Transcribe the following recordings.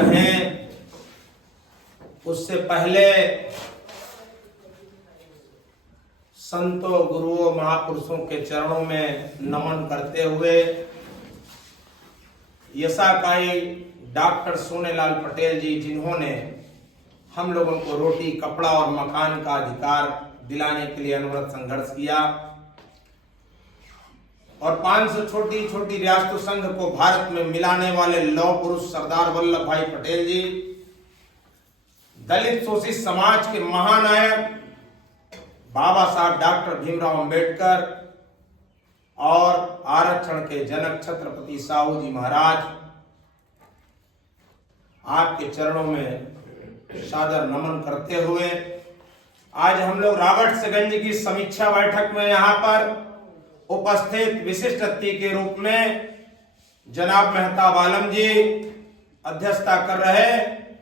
कहें उससे पहले संतों, गुरुओं, महापुरुषों के चरणों में नमन करते हुए यशाकाई डॉक्टर सोनेलाल पटेल जी, जिन्होंने हम लोगों को रोटी, कपड़ा और मकान का अधिकार दिलाने के लिए अनवरत संघर्ष किया और 500 छोटी छोटी रियासतों संघ को भारत में मिलाने वाले लौह पुरुष सरदार वल्लभ भाई पटेल जी, दलित शोषित समाज के महानायक बाबा साहब डॉक्टर भीमराव अंबेडकर और आरक्षण के जनक छत्रपति साहू जी महाराज, आपके चरणों में सादर नमन करते हुए आज हम लोग रॉबर्ट्सगंज की समीक्षा बैठक में यहाँ पर उपस्थित विशिष्ट अतिथि के रूप में जनाब मेहताब आलम जी अध्यक्षता कर रहे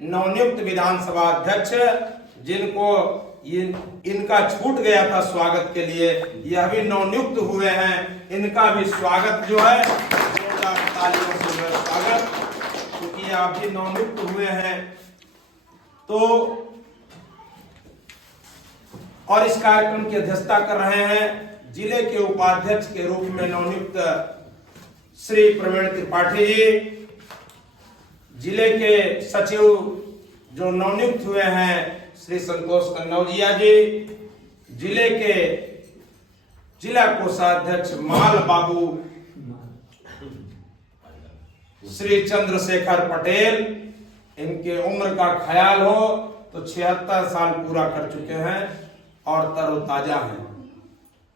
नवनियुक्त विधानसभा अध्यक्ष, जिनको इनका छूट गया था स्वागत के लिए, यह भी नवनियुक्त हुए हैं, इनका भी स्वागत जो है जोरदार तालियों से स्वागत, क्योंकि आप भी नवनियुक्त हुए हैं। तो और इस कार्यक्रम की अध्यक्षता कर रहे हैं जिले के उपाध्यक्ष के रूप में नवनियुक्त श्री प्रवीण त्रिपाठी जी, जिले के सचिव जो नवनियुक्त हुए हैं श्री संतोष कन्नौजिया जी, जिले के जिला कोषाध्यक्ष माल बाबू श्री चंद्रशेखर पटेल, इनके उम्र का ख्याल हो तो 76 साल पूरा कर चुके हैं और तरोताजा हैं।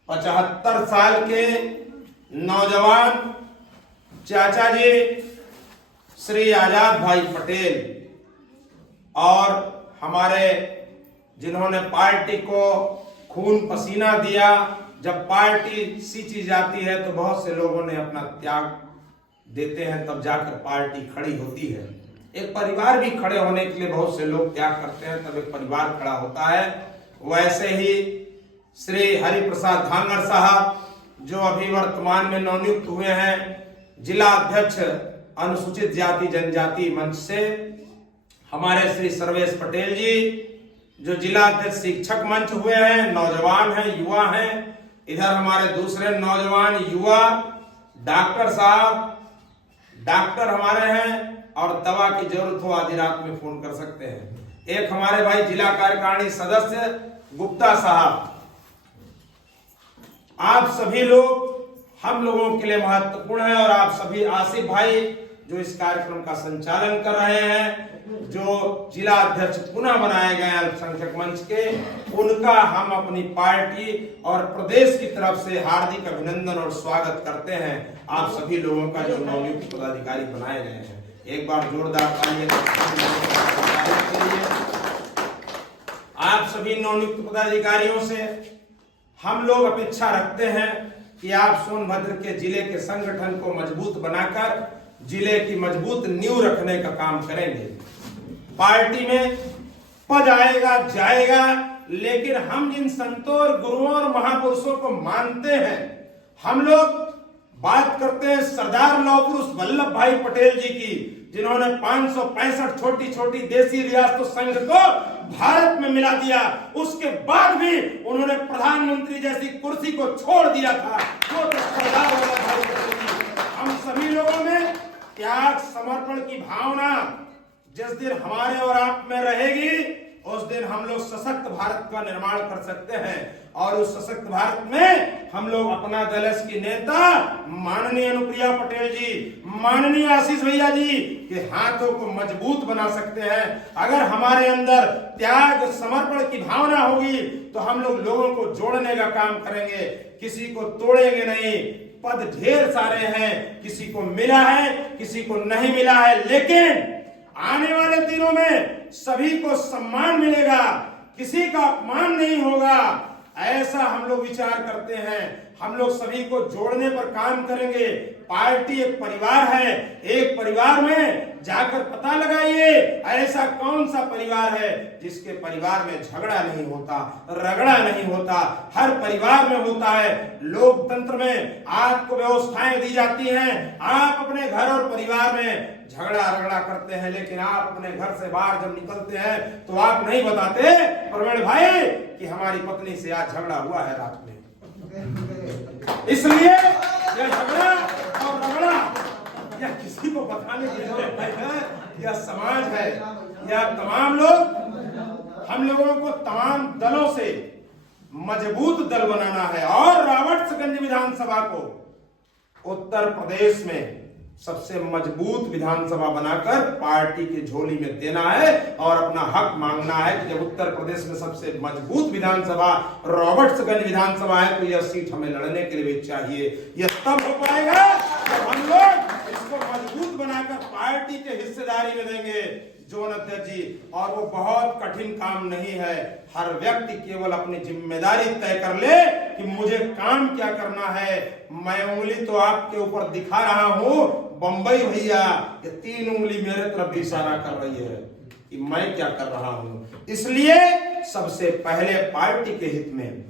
75 साल के नौजवान चाचा जी श्री आजाद भाई पटेल और हमारे जिन्होंने पार्टी को खून पसीना दिया, जब पार्टी सींची जाती है तो बहुत से लोगों ने अपना त्याग देते हैं, तब जाकर पार्टी खड़ी होती है। एक परिवार भी खड़े होने के लिए बहुत से लोग त्याग करते हैं, तब एक परिवार खड़ा होता है। वैसे ही श्री हरिप्रसाद धांगर साहब जो अभी वर्तमान में नवनियुक्त हुए हैं जिला अध्यक्ष अनुसूचित जाति जनजाति मंच से, हमारे श्री सर्वेश पटेल जी जो जिला अध्यक्ष शिक्षक मंच हुए हैं, नौजवान हैं, युवा हैं। इधर हमारे दूसरे नौजवान युवा डॉक्टर साहब, डॉक्टर हमारे हैं और दवा की जरूरत हो आधी रात में फोन कर सकते हैं। एक हमारे भाई जिला कार्यकारिणी सदस्य गुप्ता साहब, आप सभी लोग हम लोगों के लिए महत्वपूर्ण है और आप सभी आसिफ भाई जो इस कार्यक्रम का संचालन कर रहे हैं, जो जिला अध्यक्ष पुनः बनाए गए अल्पसंख्यक मंच के, उनका हम अपनी पार्टी और प्रदेश की तरफ से हार्दिक अभिनंदन और स्वागत करते हैं। आप सभी लोगों का जो नवनियुक्त पदाधिकारी बनाए गए हैं, एक बार जोरदार तालियां। आप सभी नवनियुक्त पदाधिकारियों से हम लोग अपेक्षा रखते हैं कि आप सोनभद्र के जिले के संगठन को मजबूत बनाकर जिले की मजबूत नींव रखने का काम करेंगे। पार्टी में पद आएगा जाएगा, लेकिन हम जिन संतों और गुरुओं और महापुरुषों को मानते हैं, हम लोग बात करते हैं सरदार लौह पुरुष वल्लभ भाई पटेल जी की, जिन्होंने 565 छोटी छोटी देसी रियासतों संघ को भारत में मिला दिया। उसके बाद भी उन्होंने प्रधानमंत्री जैसी कुर्सी को छोड़ दिया था। वो तो सरदार वल्लभ भाई पटेल जी। हम सभी लोगों में त्याग समर्पण की भावना जिस दिन हमारे और आप में रहेगी, उस दिन हम लोग सशक्त भारत का निर्माण कर सकते हैं। और उस सशक्त भारत में हम लोग अपना दलस की नेता माननीय अनुप्रिया पटेल जी, माननीय आशीष भैया जी के हाथों को मजबूत बना सकते हैं। अगर हमारे अंदर त्याग समर्पण की भावना होगी तो हम लोग लोगों को जोड़ने का काम करेंगे, किसी को तोड़ेंगे नहीं। पद ढेर सारे हैं, किसी को मिला है, किसी को नहीं मिला है, लेकिन आने वाले दिनों में सभी को सम्मान मिलेगा, किसी का अपमान नहीं होगा। ऐसा हम लोग विचार करते हैं। हम लोग सभी को जोड़ने पर काम करेंगे। पार्टी एक परिवार है, एक परिवार में जाकर पता लगाइए ऐसा कौन सा परिवार है जिसके परिवार में झगड़ा नहीं होता, रगड़ा नहीं होता। हर परिवार में होता है। लोकतंत्र में आपको व्यवस्थाएं दी जाती हैं, आप अपने घर और परिवार में झगड़ा रगड़ा करते हैं, लेकिन आप अपने घर से बाहर जब निकलते हैं तो आप नहीं बताते प्रवीण भाई कि हमारी पत्नी से आज झगड़ा हुआ है रात में। इसलिए यह झगड़ा और रगड़ा यह किसी को बताने की जरूरत नहीं है। यह समाज है, यह तमाम लोग, हम लोगों को तमाम दलों से मजबूत दल बनाना है और रावटसगंज विधानसभा को उत्तर प्रदेश में सबसे मजबूत विधानसभा बनाकर पार्टी की झोली में देना है और अपना हक मांगना है कि जब उत्तर प्रदेश में सबसे मजबूत विधानसभा रॉबर्ट्सगंज विधानसभा है तो यह सीट हमें लड़ने के लिए भी चाहिए। यह तब हो पाएगा जब हम लोग इसको मजबूत बनाकर पार्टी के हिस्सेदारी में देंगे जोन अध्यक्ष जी। और वो बहुत कठिन काम नहीं है, हर व्यक्ति केवल अपनी जिम्मेदारी तय कर ले कि मुझे काम क्या करना है। मैं उंगली तो आपके ऊपर दिखा रहा हूं, बंबई भैया ये 3 उंगली मेरे तरफ भी इशारा कर रही है कि मैं क्या कर रहा हूं। इसलिए सबसे पहले पार्टी के हित में,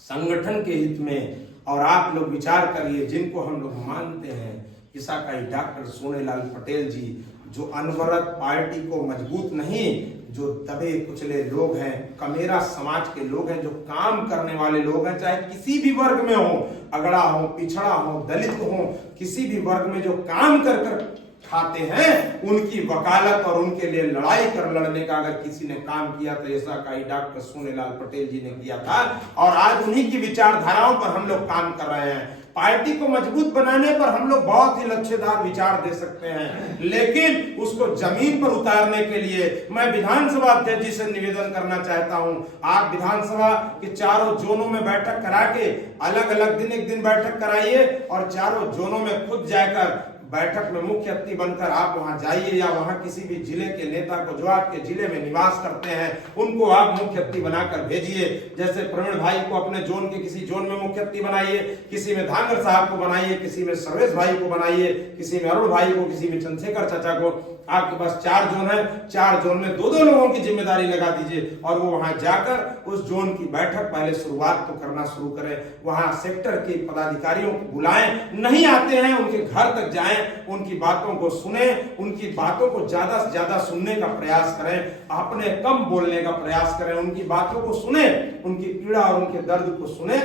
संगठन के हित में, और आप लोग विचार करिए जिनको हम लोग मानते हैं, इसाकाई डॉक्टर सोनेलाल पटेल जी, जो अनवरत पार्टी को मजबूत नहीं, जो दबे कुचले लोग हैं, कमेरा समाज के लोग हैं, जो काम करने वाले लोग हैं, चाहे किसी भी वर्ग में हो, अगड़ा हो, पिछड़ा हो, दलित हो, किसी भी वर्ग में जो काम कर कर खाते हैं, उनकी वकालत और उनके लिए लड़ाई कर लड़ने का अगर किसी ने काम किया तो ऐसा कई डॉक्टर सोनेलाल पटेल जी ने किया था। और आज उन्हीं की विचारधाराओं पर हम लोग काम कर रहे हैं। पार्टी को मजबूत बनाने पर हम लोग बहुत ही लक्ष्यदार विचार दे सकते हैं, लेकिन उसको जमीन पर उतारने के लिए मैं विधानसभा अध्यक्ष जी से निवेदन करना चाहता हूं, आप विधानसभा के चारों जोनों में बैठक करा के अलग अलग दिन एक दिन बैठक कराइए और चारों जोनों में खुद जाकर बैठक में मुख्य अतिथि बनकर आप वहां जाइए, या वहां किसी भी जिले के नेता को जो आपके जिले में निवास करते हैं उनको आप मुख्य अतिथि बनाकर भेजिए। जैसे प्रवीण भाई को अपने जोन के किसी जोन में मुख्य अतिथि बनाइए, किसी में धांगर साहब को बनाइए, किसी में सर्वेश भाई को बनाइए, किसी में अरुण भाई को, किसी में चंद्रशेखर चाचा को। आपके पास 4 जोन है, 4 जोन में 2-2 लोगों की जिम्मेदारी लगा दीजिए और वो वहां जाकर उस जोन की बैठक पहले शुरुआत तो करना शुरू करें। वहां सेक्टर के पदाधिकारियों को बुलाएं, नहीं आते हैं उनके घर तक जाएं, उनकी बातों को सुने, उनकी बातों को ज्यादा से ज्यादा सुनने का प्रयास करें, अपने कम बोलने का प्रयास करें, उनकी बातों को सुने, उनकी पीड़ा और उनके दर्द को सुने।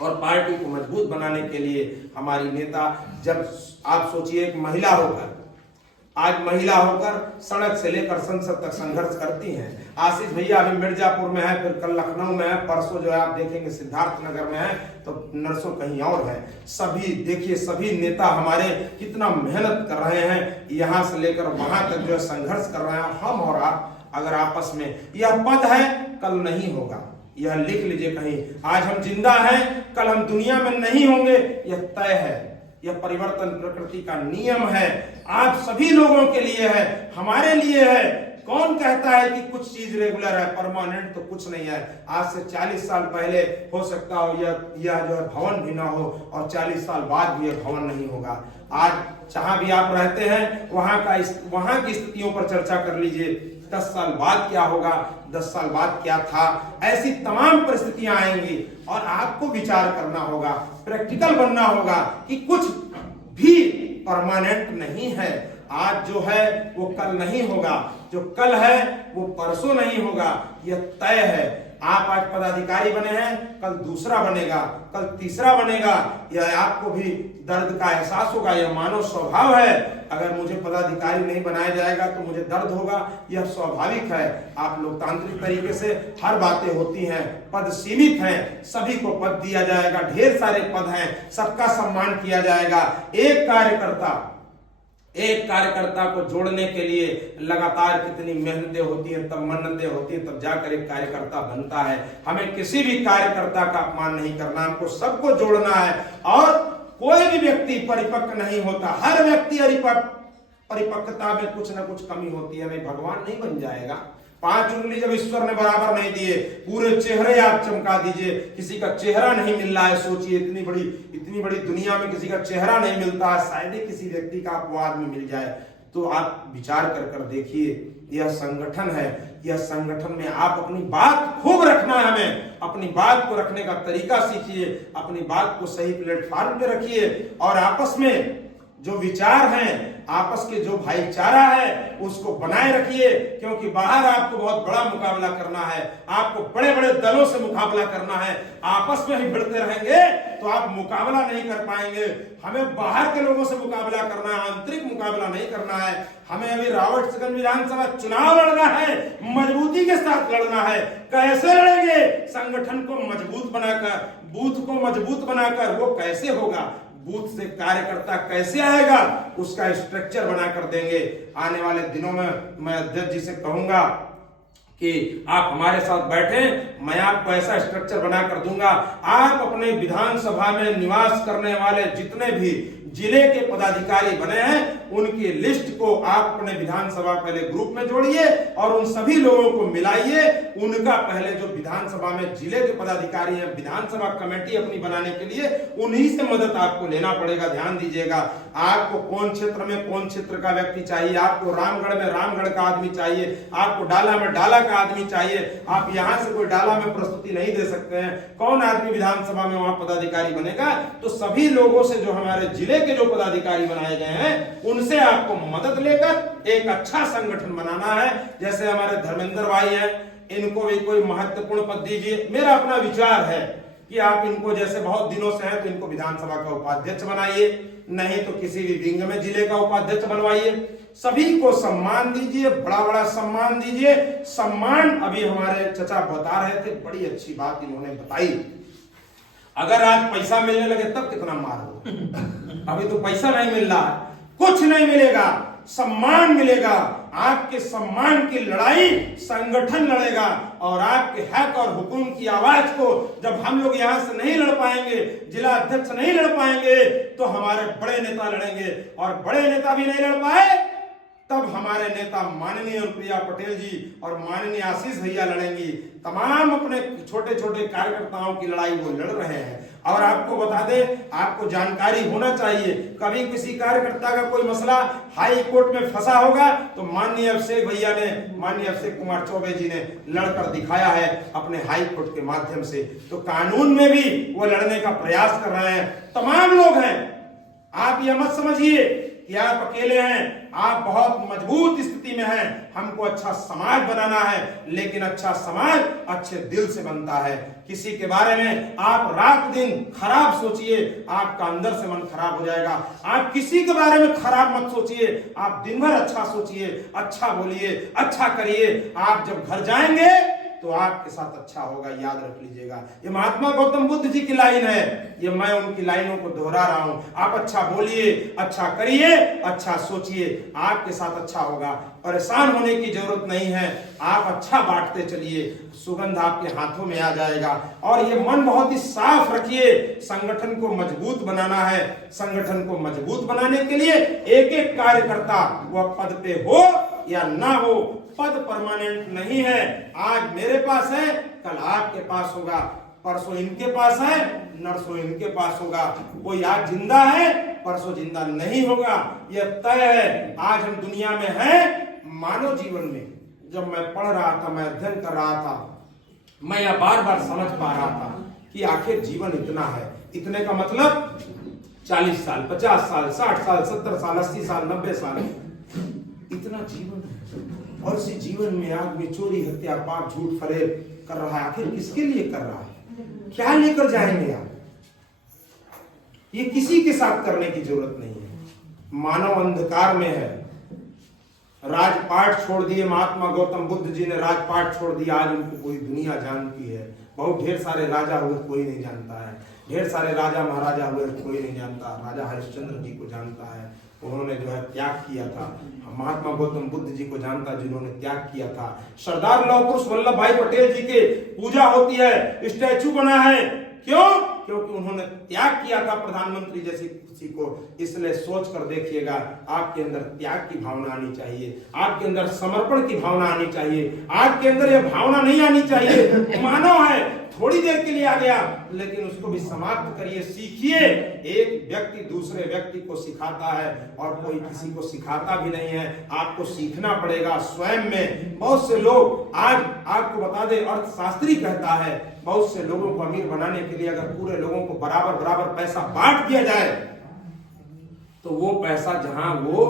और पार्टी को मजबूत बनाने के लिए हमारी नेता, जब आप सोचिए एक महिला होकर, आज महिला होकर सड़क से लेकर संसद तक संघर्ष करती हैं। आशीष भैया अभी मिर्जापुर में है, फिर कल लखनऊ में है, परसों जो है आप देखेंगे सिद्धार्थनगर में है, तो नरसों कहीं और है। सभी देखिए, सभी नेता हमारे कितना मेहनत कर रहे हैं, यहाँ से लेकर वहां तक जो है संघर्ष कर रहे हैं। हम और आप अगर आपस में, यह पद है कल नहीं होगा, यह लिख लीजिए कहीं, आज हम जिंदा हैं कल हम दुनिया में नहीं होंगे, यह तय है। यह परिवर्तन प्रकृति का नियम है, आप सभी लोगों के लिए है, हमारे लिए है। कौन कहता है कि कुछ चीज रेगुलर है, परमानेंट तो कुछ नहीं है। आज से 40 साल पहले हो सकता हो यह जो है भवन भी ना हो, और 40 साल बाद भी यह भवन नहीं होगा। आज जहां भी आप रहते हैं वहां की स्थितियों पर चर्चा कर लीजिए, 10 साल बाद क्या होगा, 10 साल बाद क्या था, ऐसी तमाम परिस्थितियां आएंगी और आपको विचार करना होगा, प्रैक्टिकल बनना होगा कि कुछ भी परमानेंट नहीं है। आज जो है वो कल नहीं होगा, जो कल है वो परसों नहीं होगा, यह तय है। आप आज पदाधिकारी बने हैं, कल दूसरा बनेगा, कल तीसरा बनेगा, यह आपको भी दर्द का एहसास होगा, यह मानव स्वभाव है। अगर मुझे पदाधिकारी नहीं बनाया जाएगा तो मुझे दर्द होगा, यह स्वाभाविक है। आप लोकतांत्रिक तरीके से हर बातें होती हैं, पद सीमित हैं, सभी को पद दिया जाएगा, ढेर सारे पद हैं, सबका सम्मान किया जाएगा। एक कार्यकर्ता को जोड़ने के लिए लगातार कितनी मेहनतें होती हैं, तब मन्नतें होती हैं, तब जाकर एक कार्यकर्ता बनता है। हमें किसी भी कार्यकर्ता का अपमान नहीं करना, हमको सबको जोड़ना है। और कोई भी व्यक्ति परिपक्व नहीं होता, हर व्यक्ति परिपक्वता में कुछ ना कुछ कमी होती है। नहीं, भगवान नहीं बन जाएगा। 5 उंगली जब ईश्वर ने बराबर नहीं दिए, पूरे चेहरे आप चमका दीजिए, किसी का चेहरा नहीं मिल रहा है। सोचिए, इतनी बड़ी दुनिया में किसी का चेहरा नहीं मिलता है, शायद ही किसी व्यक्ति का आपको आदमी मिल जाए। तो आप विचार कर देखिए, यह संगठन है, यह संगठन में आप अपनी बात खूब रखना है। हमें अपनी बात को रखने का तरीका सीखिए, अपनी बात को सही प्लेटफॉर्म पे रखिए और आपस में जो विचार हैं आपस के जो भाईचारा है उसको बनाए रखिए, क्योंकि बाहर आपको बहुत बड़ा मुकाबला करना है, आपको बड़े बड़े दलों से मुकाबला करना है। आपस में ही भिड़ते रहेंगे तो आप मुकाबला नहीं कर पाएंगे। हमें बाहर के लोगों से मुकाबला करना है, आंतरिक मुकाबला नहीं करना है। हमें अभी रावटसगंज विधानसभा चुनाव लड़ना है, मजबूती के साथ लड़ना है। कैसे लड़ेंगे? संगठन को मजबूत बनाकर, बूथ को मजबूत बनाकर। वो कैसे होगा? बूथ से कार्यकर्ता कैसे आएगा, उसका स्ट्रक्चर बनाकर देंगे। आने वाले दिनों में मैं अध्यक्ष जी से कहूंगा कि आप हमारे साथ बैठें, मैं आपको ऐसा स्ट्रक्चर बनाकर दूंगा। आप अपने विधानसभा में निवास करने वाले जितने भी जिले के पदाधिकारी बने हैं उनकी लिस्ट को आप अपने विधानसभा पहले ग्रुप में जोड़िए और उन सभी लोगों को मिलाइए। उनका पहले जो विधानसभा में जिले के पदाधिकारी हैं, विधानसभा कमेटी अपनी बनाने के लिए उन्हीं से मदद आपको लेना पड़ेगा। ध्यान दीजिएगा, आपको कौन क्षेत्र में कौन क्षेत्र का व्यक्ति चाहिए, आपको रामगढ़ में रामगढ़ का आदमी चाहिए, आपको डाला में डाला का आदमी चाहिए। आप यहां से कोई डाला में प्रस्तुति नहीं दे सकते हैं। कौन आदमी विधानसभा में वहां पदाधिकारी बनेगा? तो सभी लोगों से, जो हमारे जिले के जो पदाधिकारी बनाए गए हैं, उनसे आपको मदद लेकर एक अच्छा संगठन बनाना है। जैसे हमारे धर्मेंद्र भाई हैं, इनको भी कोई महत्वपूर्ण पद दीजिए। मेरा अपना विचार है कि आप इनको, जैसे बहुत दिनों से है, तो इनको विधानसभा का उपाध्यक्ष बनाइए, नहीं तो किसी भी विंग में जिले का उपाध्यक्ष बनवाइए। सभी को सम्मान दीजिए, बड़ा बड़ा सम्मान दीजिए। सम्मान, अभी हमारे चचा बता रहे थे, बड़ी अच्छी बात इन्होंने बताई। अगर आज पैसा मिलने लगे तब कितना मार हो। अभी तो पैसा नहीं मिल रहा, कुछ नहीं मिलेगा, सम्मान मिलेगा। आपके सम्मान की लड़ाई संगठन लड़ेगा और आपके हक और हुकुम की आवाज को जब हम लोग यहां से नहीं लड़ पाएंगे, जिला अध्यक्ष नहीं लड़ पाएंगे, तो हमारे बड़े नेता लड़ेंगे। और बड़े नेता भी नहीं लड़ पाए तब हमारे नेता माननीय अनुप्रिया पटेल जी और माननीय आशीष भैया लड़ेंगी। तमाम अपने छोटे छोटे कार्यकर्ताओं की लड़ाई वो लड़ रहे हैं। और आपको बता दे, आपको जानकारी होना चाहिए, कभी किसी कार्यकर्ता का कोई मसला हाई कोर्ट में फंसा होगा तो माननीय अभिषेक भैया ने, माननीय अभिषेक कुमार चौबे जी ने लड़कर दिखाया है अपने हाई कोर्ट के माध्यम से। तो कानून में भी वो लड़ने का प्रयास कर रहे हैं। तमाम लोग हैं। आप यह मत समझिए कि आप अकेले हैं, आप बहुत मजबूत स्थिति में हैं। हमको अच्छा समाज बनाना है, लेकिन अच्छा समाज अच्छे दिल से बनता है। किसी के बारे में आप रात दिन खराब सोचिए, आपका अंदर से मन खराब हो जाएगा। आप किसी के बारे में खराब मत सोचिए, आप दिन भर अच्छा सोचिए, अच्छा बोलिए, अच्छा करिए। आप जब घर जाएंगे तो आपके साथ अच्छा होगा, याद रख लीजिएगा। ये महात्मा गौतम बुद्ध जी की लाइन है, ये मैं उनकी लाइनों को दोहरा रहा हूं। आप अच्छा बोलिए, अच्छा करिए, अच्छा सोचिए, आपके साथ अच्छा होगा। परेशान होने की जरूरत नहीं है, आप अच्छा बांटते चलिए, सुगंध आपके हाथों में आ जाएगा। और ये मन बहुत ही साफ रखिए। संगठन को मजबूत बनाना है। संगठन को मजबूत बनाने के लिए एक एक कार्यकर्ता, वह पद पे हो या ना हो, पद परमानेंट नहीं है। आज मेरे पास है, कल आपके पास होगा, परसों इनके पास है, नरसों इनके पास होगा। कोई आज जिंदा है, परसों जिंदा नहीं होगा, यह तय है। आज हम दुनिया में हैं। मानव जीवन में जब मैं पढ़ रहा था, मैं अध्ययन कर रहा था, मैं यह बार बार समझ पा रहा था कि आखिर जीवन इतना है। इतने का मतलब 40 साल, 50 साल, 60 साल, 70 साल, 80 साल, 90 साल, इतना जीवन है। और इसी जीवन में आदमी चोरी, हत्या, पाप, झूठ, फरेब कर रहा है। आखिर किसके लिए कर रहा है? क्या लेकर जाएंगे आप? ये किसी के साथ करने की जरूरत नहीं है। मानव अंधकार में है। राजपाट छोड़ दिए, महात्मा गौतम बुद्ध जी ने राजपाट छोड़ दिया। आज उनको पूरी दुनिया जानती है। बहुत ढेर सारे राजा हुए, कोई नहीं जानता है। ढेर सारे राजा महाराजा हुए, कोई नहीं जानता। राजा हरिश्चंद्र जी को जानता है, उन्होंने जो है त्याग किया था। महात्मा गौतम बुद्ध जी को जानता, जिन्होंने त्याग किया था। सरदार लौह पुरुष वल्लभ भाई पटेल जी के पूजा होती है, स्टैचू बना है। क्यों? क्योंकि उन्होंने त्याग किया था प्रधानमंत्री जैसी किसी को। इसलिए सोच कर देखिएगा, आपके अंदर त्याग की भावना आनी चाहिए, आपके अंदर समर्पण की भावना आनी चाहिए। आपके अंदर यह भावना नहीं आनी चाहिए मानव है, थोड़ी देर के लिए आ गया, लेकिन उसको भी समाप्त करिए, सीखिए। एक व्यक्ति दूसरे व्यक्ति को सिखाता है और कोई किसी को सिखाता भी नहीं है। आपको सीखना पड़ेगा स्वयं में। बहुत से लोग, आज आपको बता दे, अर्थशास्त्री कहता है, बहुत से लोगों को अमीर बनाने के लिए अगर पूरे लोगों को बराबर बराबर पैसा बांट दिया जाए तो वो पैसा जहां वो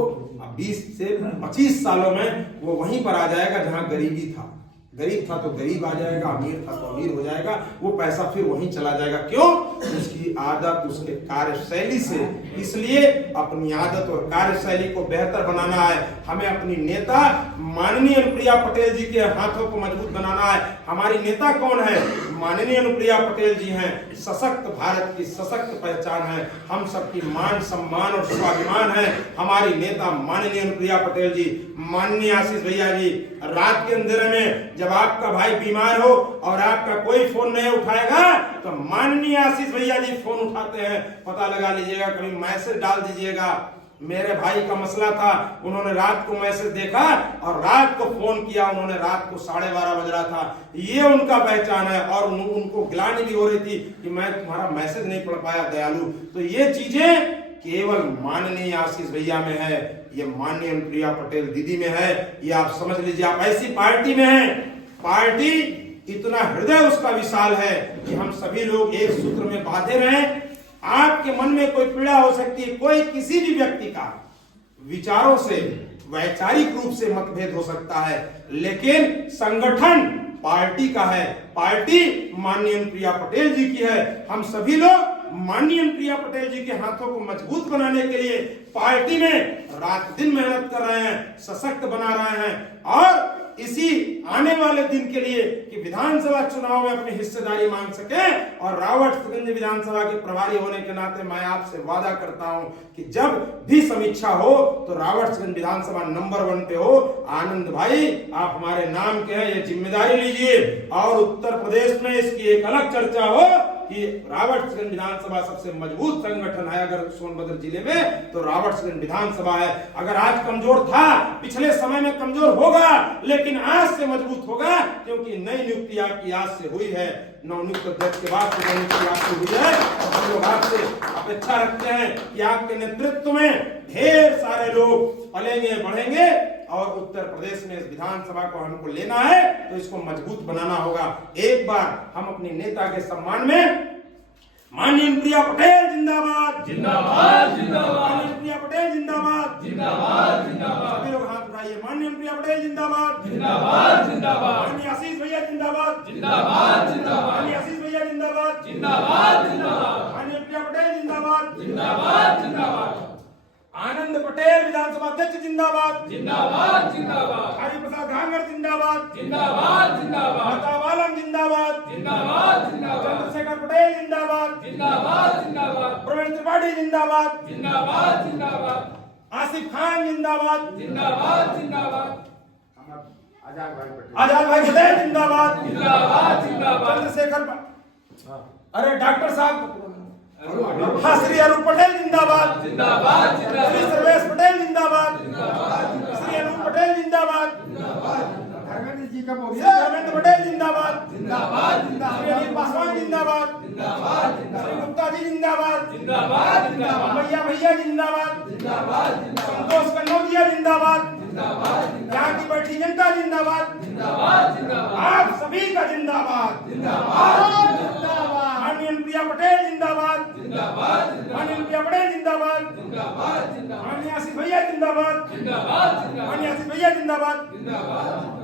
20 से 25 सालों में वो वहीं पर आ जाएगा जहां गरीबी था। गरीब था तो गरीब आ जाएगा, अमीर था तो अमीर हो जाएगा, वो पैसा फिर वहीं चला जाएगा। क्यों? उसकी आदत, उसके कार्यशैली से। इसलिए अपनी आदत और कार्यशैली को बेहतर बनाना है। हमें अपनी नेता माननीय अनुप्रिया पटेल जी के हाथों को मजबूत बनाना है। हमारी नेता कौन है? माननीय अनुप्रिया पटेल जी हैं। सशक्त भारत की सशक्त पहचान है, हम सबकी मान सम्मान और स्वाभिमान है हमारी नेता माननीय अनुप्रिया पटेल जी। माननीय आशीष भैया जी, रात के अंधेरे में जब आपका भाई बीमार हो और आपका कोई फोन नहीं उठाएगा तो माननीय आशीष भैया जी फोन उठाते हैं। पता लगा लीजिएगा, कभी मैसेज डाल दीजिएगा। मेरे भाई का मसला था, उन्होंने रात को मैसेज देखा और रात को फोन किया। उन्होंने रात को 12:30 बज रहा था। ये उनका पहचान है और उनको गिलानी भी हो रही थी कि मैं तुम्हारा मैसेज नहीं पढ़ पाया दयालु। तो ये चीजें केवल माननीय आशीष भैया में है, ये माननीय अनुप्रिया पटेल दीदी में है। ये आप समझ लीजिए, आप ऐसी पार्टी में हैं, पार्टी इतना हृदय उसका विशाल है कि हम सभी लोग एक सूत्र में बांधे रहें। आपके मन में कोई पीड़ा हो सकती है, कोई किसी भी व्यक्ति का विचारों से वैचारिक रूप से मतभेद हो सकता है, लेकिन संगठन पार्टी का है, पार्टी माननीय अनुप्रिया पटेल जी की है। हम सभी लोग माननीय अनुप्रिया पटेल जी के हाथों को मजबूत बनाने के लिए पार्टी में रात दिन मेहनत कर रहे हैं, सशक्त बना रहे हैं और इसी आने वाले दिन के लिए कि विधानसभा चुनाव में अपनी हिस्सेदारी मांग सके। और रावर्ट्सगंज विधानसभा के प्रभारी होने के नाते मैं आपसे वादा करता हूं कि जब भी समीक्षा हो तो रावर्ट्सगंज विधानसभा नंबर 1 पे हो। आनंद भाई, आप हमारे नाम के हैं, ये जिम्मेदारी लीजिए और उत्तर प्रदेश में इसकी एक अलग चर्चा हो कि रावर्ट्सगंज विधानसभा सबसे मजबूत संगठन है। अगर सोनभद्र जिले में तो रावर्ट्सगंज विधानसभा है। अगर आज कमजोर था, पिछले समय में कमजोर होगा, लेकिन आज से मजबूत होगा, क्योंकि नई नियुक्ति आपकी आज से हुई है। नवनियुक्त अध्यक्ष के बाद नई नियुक्ति आपकी हुई है और हम लोग आपसे अपेक्षा रखते हैं कि आपके नेतृत्व में ढेर सारे लोग पलेंगे बढ़ेंगे और उत्तर प्रदेश में इस विधानसभा को हमको लेना है तो इसको मजबूत बनाना होगा। एक बार हम अपने नेता के सम्मान में माननीय अनुप्रिया पटेल जिंदाबाद, जिंदाबाद, जिंदाबाद, माननीय अनुप्रिया पटेल जिंदाबाद, जिंदाबाद, जिंदाबाद, सभी लोग हाथ उठाइए। माननीय अनुप्रिया पटेल जिंदाबाद, जिंदाबाद, जिंदाबाद, माननीय आशीष भैया जिंदाबाद, जिंदाबाद, जिंदाबाद, माननीय आशीष भैया जिंदाबाद, जिंदाबाद, जिंदाबाद, माननीय अनुप्रिया पटेल जिंदाबाद, जिंदाबाद, जिंदाबाद, आनंद पटेल विधानसभा अध्यक्ष जिंदाबाद, जिंदाबाद, जिंदाबाद, हरि प्रसाद घांगर जिंदाबाद, जिंदाबाद, जिंदाबाद, लता वालम जिंदाबाद, जिंदाबाद, जिंदाबाद, चंद्रशेखर पटेल जिंदाबाद, जिंदाबाद, जिंदाबाद, प्रवीण त्रिपाठी जिंदाबाद, जिंदाबाद, जिंदाबाद, आसिफ खान जिंदाबाद, जिंदाबाद, जिंदाबाद, आजाद भाई पटेल जिंदाबाद, जिंदाबाद, जिंदाबाद, चंद्रशेखर, अरे डॉक्टर साहब, हाँ, श्री अरूप पटेल जिंदाबाद, जिंदाबाद, श्री जिंदाबाद, सर्वेश पटेल जिंदाबाद, श्री अनूप पटेल जिंदाबाद, धर्मेंद्र पटेल जिंदाबाद, जिंदाबाद, श्री अनिल पासवान जिंदाबाद, जिंदाबाद, श्री गुप्ता जी जिंदाबाद, जिंदाबाद, जिंदाबाद, भैया भैया जिंदाबाद, जिंदाबाद, संतोष कन्नौजिया जिंदाबाद, जिंदाबाद, यहाँ की बैठी जनता जिंदाबाद, जिंदाबाद, जिंदाबाद, आप सभी का जिंदाबाद, जिंदाबाद, माननीय अनुप्रिया पटेल जिंदाबाद, जिंदाबाद, माननीय अनुप्रिया पटेल जिंदाबाद, जिंदाबाद, माननीय आशीष भैया जिंदाबाद, जिंदाबाद, माननीय आशीष भैया जिंदाबाद। जिंदाबाद,